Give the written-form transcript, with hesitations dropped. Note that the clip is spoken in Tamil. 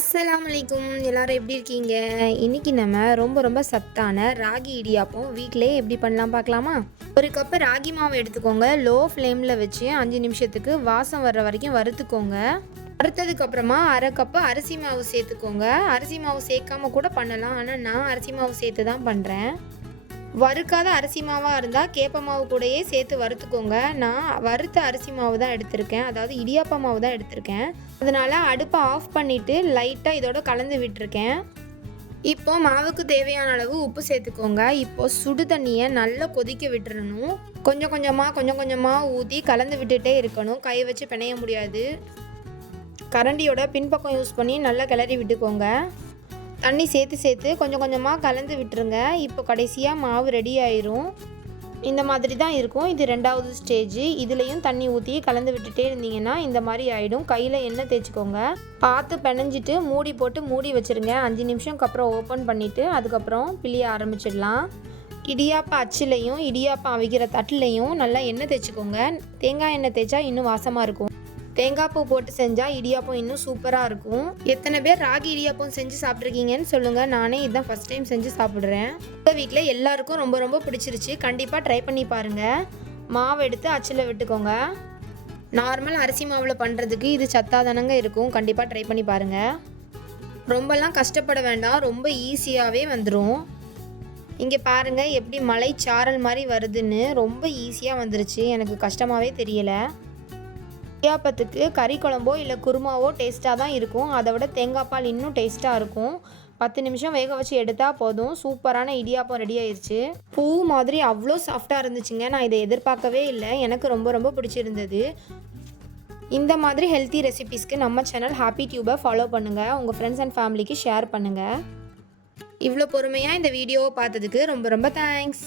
அஸ்ஸலாமு அலைக்கும். எல்லாரும் எப்படி இருக்கீங்க? இன்னைக்கு நம்ம ரொம்ப சத்தான ராகி இடியாப்பம் வீட்டிலேயே எப்படி பண்ணலாம் பார்க்கலாமா? ஒரு கப்பு ராகி மாவு எடுத்துக்கோங்க. லோ ஃப்ளேமில் வச்சு 5 நிமிஷத்துக்கு வாசம் வர்ற வரைக்கும் வறுத்துக்கோங்க. வறுத்ததுக்கு அப்புறமா அரை கப்பு அரிசி மாவு சேர்த்துக்கோங்க. அரிசி மாவு சேர்க்காம கூட பண்ணலாம், ஆனால் நான் அரிசி மாவு சேர்த்து தான் பண்ணுறேன். வறுக்காத அரிசி மாவாக இருந்தால் கேப்ப மாவு கூடயே சேர்த்து வறுத்துக்கோங்க. நான் வறுத்த அரிசி மாவு தான் எடுத்திருக்கேன், அதாவது இடியாப்ப மாவு தான் எடுத்திருக்கேன். அதனால் அடுப்பை ஆஃப் பண்ணிவிட்டு லைட்டாக இதோட கலந்து விட்டுருக்கேன். இப்போது மாவுக்கு தேவையான அளவு உப்பு சேர்த்துக்கோங்க. இப்போது சுடு தண்ணியை நல்லா கொதிக்க விட்டுறணும். கொஞ்சம் கொஞ்சமாக ஊற்றி கலந்து விட்டுட்டே இருக்கணும். கை வச்சு பிணைய முடியாது. கரண்டியோட பின்பக்கம் யூஸ் பண்ணி நல்லா கிளறி விட்டுக்கோங்க. தண்ணி சேர்த்து கொஞ்சம் கொஞ்சமாக கலந்து விட்டுருங்க. இப்போ கடைசியாக மாவு ரெடி ஆயிரும். இந்த மாதிரி தான் இருக்கும். இது 2வது ஸ்டேஜ். இதுலேயும் தண்ணி ஊற்றி கலந்து விட்டுட்டே இருந்தீங்கன்னா இந்த மாதிரி ஆகிடும். கையில் எண்ணெய் தேய்ச்சிக்கோங்க. பார்த்து பிணைஞ்சிட்டு மூடி போட்டு மூடி வச்சுருங்க. 5 நிமிஷம்க்கு அப்புறம் ஓப்பன் பண்ணிவிட்டு அதுக்கப்புறம் பிழிய ஆரம்பிச்சிடலாம். இடியாப்ப அச்சுலையும் இடியாப்பம் அவிக்கிற தட்டுலையும் நல்லா எண்ணெய் தேய்ச்சிக்கோங்க. தேங்காய் எண்ணெய் தேய்ச்சா இன்னும் வாசமாக இருக்கும். தேங்காய் பூ போட்டு செஞ்சால் இடியாப்பம் இன்னும் சூப்பராக இருக்கும். எத்தனை பேர் ராகி இடியாப்பம் செஞ்சு சாப்பிட்ருக்கீங்கன்னு சொல்லுங்கள். நானே இதுதான் ஃபஸ்ட் டைம் செஞ்சு சாப்பிட்றேன். உங்கள் வீட்டில் எல்லாருக்கும் ரொம்ப பிடிச்சிருச்சு. கண்டிப்பாக ட்ரை பண்ணி பாருங்கள். மாவு எடுத்து அச்சில் விட்டுக்கோங்க. நார்மல் அரிசி மாவில் பண்ணுறதுக்கு இது சத்தாதானங்க இருக்கும். கண்டிப்பாக ட்ரை பண்ணி பாருங்கள். ரொம்பலாம் கஷ்டப்பட வேண்டாம், ரொம்ப ஈஸியாகவே வந்துடும். இங்கே பாருங்கள் எப்படி மலை சாரல் மாதிரி வருதுன்னு. ரொம்ப ஈஸியாக வந்துருச்சு, எனக்கு கஷ்டமாகவே தெரியலை. இடியாப்பத்துக்கு கறி குழம்போ இல்லை குருமாவோ டேஸ்ட்டாக தான் இருக்கும். அதை விட தேங்காய் பால் இன்னும் டேஸ்ட்டாக இருக்கும். 10 நிமிஷம் வேக வச்சு எடுத்தால் போதும். சூப்பரான இடியாப்பம் ரெடி ஆயிடுச்சு. பூ மாதிரி அவ்வளோ சாஃப்டாக இருந்துச்சுங்க. நான் இதை எதிர்பார்க்கவே இல்லை. எனக்கு ரொம்ப பிடிச்சிருந்தது. இந்த மாதிரி ஹெல்த்தி ரெசிபீஸ்க்கு நம்ம சேனல் ஹாப்பி டியூபை ஃபாலோ பண்ணுங்கள். உங்கள் ஃப்ரெண்ட்ஸ் அண்ட் ஃபேமிலிக்கு ஷேர் பண்ணுங்கள். இவ்வளோ பொறுமையாக இந்த வீடியோவை பார்த்ததுக்கு ரொம்ப தேங்க்ஸ்.